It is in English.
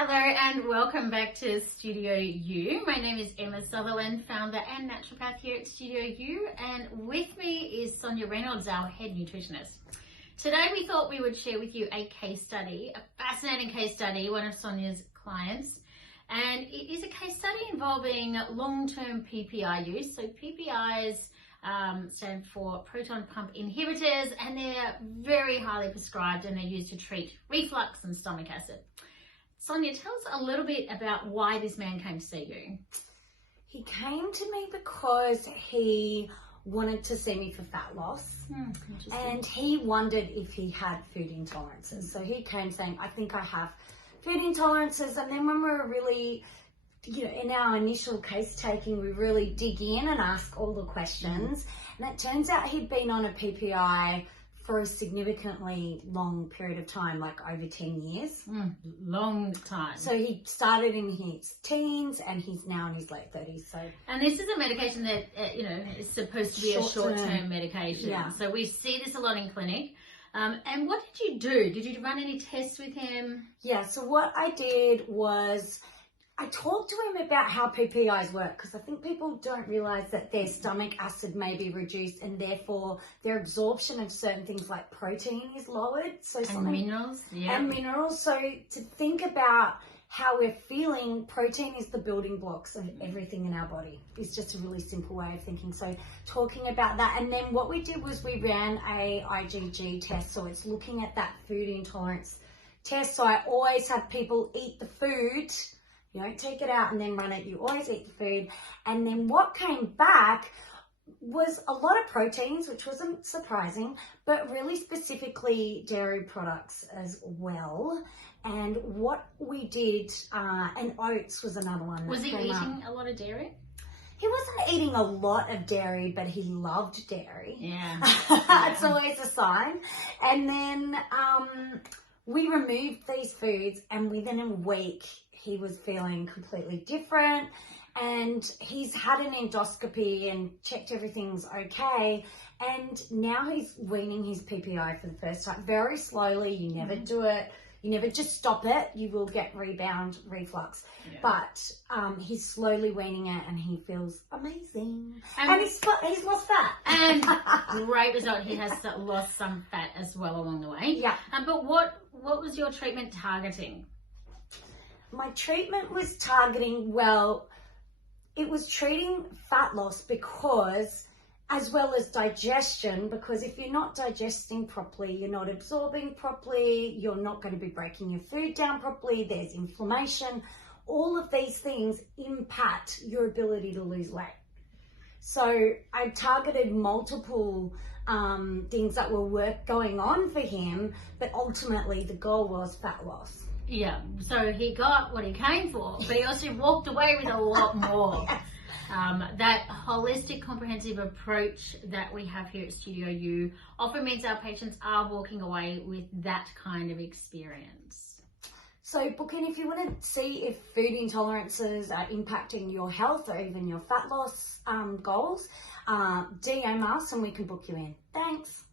Hello and welcome back to Studio U. My name is Emma Sutherland, founder and naturopath here at Studio U, and with me is Sonya Reynolds, our head nutritionist. Today we thought we would share with you a case study, a fascinating case study, one of Sonya's clients, and it is a case study involving long-term PPI use. So PPIs stand for proton pump inhibitors, and they're very highly prescribed and they're used to treat reflux and stomach acid. Sonya, tell us a little bit about why this man came to see you. He came to me because he wanted to see me for fat loss, and he wondered if he had food intolerances. So he came saying, I think I have food intolerances. And then when we were really, in our initial case taking, we really dig in and ask all the questions. And it turns out he'd been on a PPI for a significantly long period of time, like over 10 years. Long time. So he started in his teens and he's now in his late 30s. So, and this is a medication that, is supposed to be a short-term medication. Yeah. So we see this a lot in clinic. And what did you do? Did you run any tests with him? Yeah, so what I did was I talked to him about how PPIs work, because I think people don't realise that their stomach acid may be reduced and therefore their absorption of certain things like protein is lowered. So and minerals. Yeah. And minerals. So to think about how we're feeling, protein is the building blocks of everything in our body. It's just a really simple way of thinking. So talking about that. And then what we did was we ran a IgG test. So it's looking at that food intolerance test. So I always have people eat the food. You don't take it out and then run it. You always eat the food. And then what came back was a lot of proteins, which wasn't surprising, but really specifically dairy products as well. And what we did, and oats was another one. Was he eating a lot of dairy? He wasn't eating a lot of dairy, but he loved dairy. Yeah. It's always a sign. And then we removed these foods, and within a week, he was feeling completely different, and he's had an endoscopy and checked everything's okay, and now he's weaning his PPI for the first time. Very slowly, you never do it, you never just stop it, you will get rebound reflux. Yeah. But he's slowly weaning it and he feels amazing. And he's lost fat. And great result, he has lost some fat as well along the way. Yeah. But what was your treatment targeting? My treatment was targeting, it was treating fat loss because, as well as digestion, because if you're not digesting properly, you're not absorbing properly, you're not going to be breaking your food down properly, there's inflammation. All of these things impact your ability to lose weight. So I targeted multiple things that were going on for him, but ultimately the goal was fat loss. Yeah, so he got what he came for, but he also walked away with a lot more. Yes. That holistic, comprehensive approach that we have here at Studio U often means our patients are walking away with that kind of experience. So book in if you want to see if food intolerances are impacting your health or even your fat loss goals. DM us and we can book you in. Thanks.